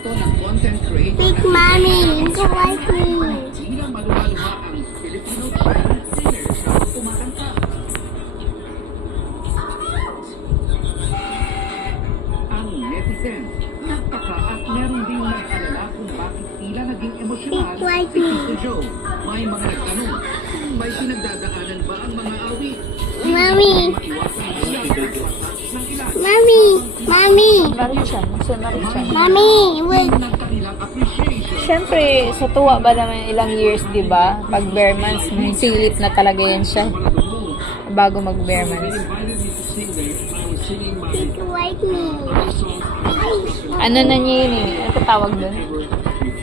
proyekto ng content creator Big Mommy, you can like me. bilang malumaluma ang Filipino-China singers na kumakanta. Ang netizens, nagtaka at meron ding nag-alala kung bakit tila naging emosyonal Big like si me. Tito Joe. May mga nagtanong, may pinagdadaanan ba ang mga awit? Mommy, Maiwasan ang iyak ng ilan. Mommy, Mommy, Marichan, si Marichan. Mommy, wait. ng kanilang appreciation. Siyempre, sa tuwa ba naman ilang years, di ba? Pag bare months, silip na talaga yan siya. Bago mag bare months. Big like me. Ano na niya yun eh? Ano ka tawag dun?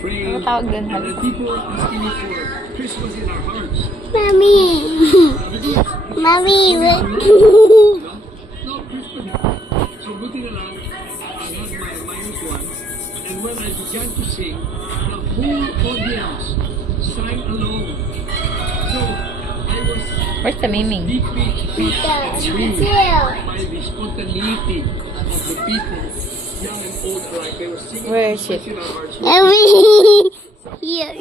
Ano tawag dun, Hal? Mommy, Mommy, wait. So buti na lang, I had my mind one, and when I began to sing, the whole audience sang along. So I was Where's the miming? deeply moved Chill. by the spontaneity of the people, young and old alike. They were singing Where is it? in our hearts. Mommy, here.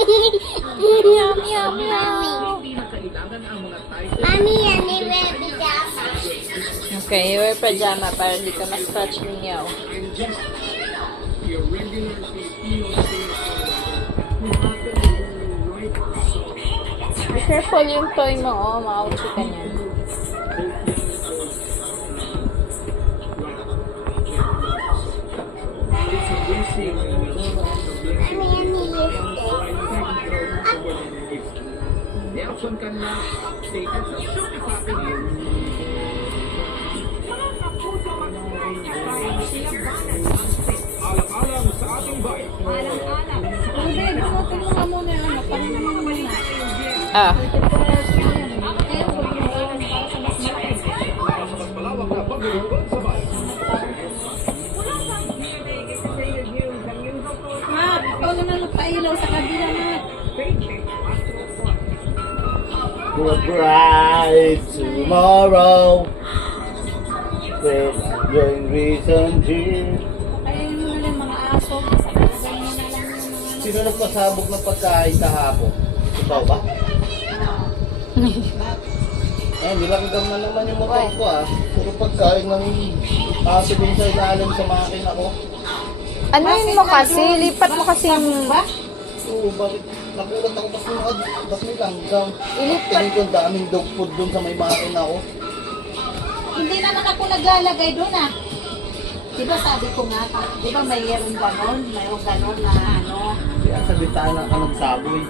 Meow, meow, meow. Hindi na kailangan ang mga title. Mommy, I need red pajama. Okay, you wear pajama para hindi ka ma-scratch ninyo. I'm just your regular Filipino singer who happened to write a song. Be careful yung toy mo, oh. Makauchi ka niyan. It's a blessing. Mommy, I need Nelson Canla stated that should happen. Alang-alang sa ating bayan. Ah. Para sa mas malawak na pagulungan sa bayan. Ikaw naman magpailaw sa kabila na. For a bright tomorrow, with young reason here. Kaya mo na lang mga aso. Sa kabila mo na lang yung mga... Sino nagpasabog ng pagkain kahapon? Ikaw ba? Nilanggam na naman yung motor ko ah. Puro pagkain ng aso din sa ilalim sa makina ko. Ano yun mo kasi? Lipat mo kasi yung... Oo, bakit? Nakulat ako ba't may langgam? Ilipat. Tingin ko ang daming dog food dun sa may makina ko. Hindi naman ako naglalagay doon ah. Di ba sabi ko nga, di ba mayroon ganon na ano. Kaya sa bitana ka nagsaboy.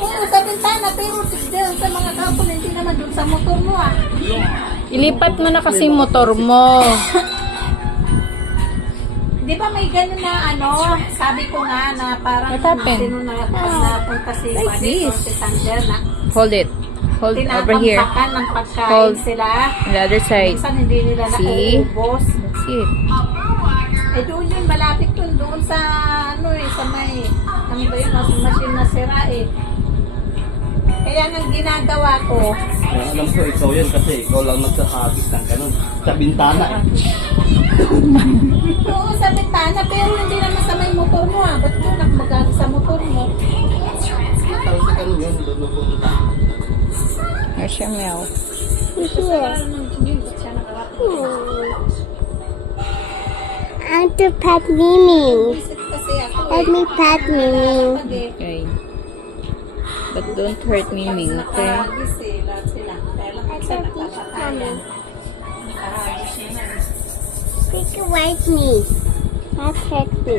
Oo, sa bintana, pero doon sa mga kapon, hindi naman doon sa motor mo ah. Ilipat mo na kasi yung motor mo. Di ba may ganon na ano, sabi ko nga na parang What happened? sino na napunta si Like Bunny o this. si Sander na Hold it. Hold over here. tinatampakan ng pagkain Hold. sila. On the other side. Minsan hindi nila See? nauubos. That's it. Eh doon yun, malapit yun. Doon sa ano eh, sa may, ano ba yun, machine na sira eh. Kaya nang ginagawa ko, Alam ko ikaw yan kasi ikaw lang nagsasabit ng ganun. Sa bintana eh. oo sa bintana, pero hindi naman sa may motor mo ah. Ba't doon magagawa sa motor mo? Ikaw sa ganun yun, doon pupunta. Here's your meow. Here. Yun, ba't siya nakarating? I want to pet Mimi. Visit kasi ako Let me pet Mimi. Pag eh, Okay. But don't hurt Miming, okay? nakahagis eh, lahat sila. Kaya lang kasi nakapatayan. Nakahagis nila eh. Take away me. Not pet me.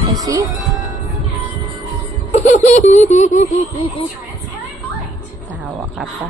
I see? Tawa ka pa.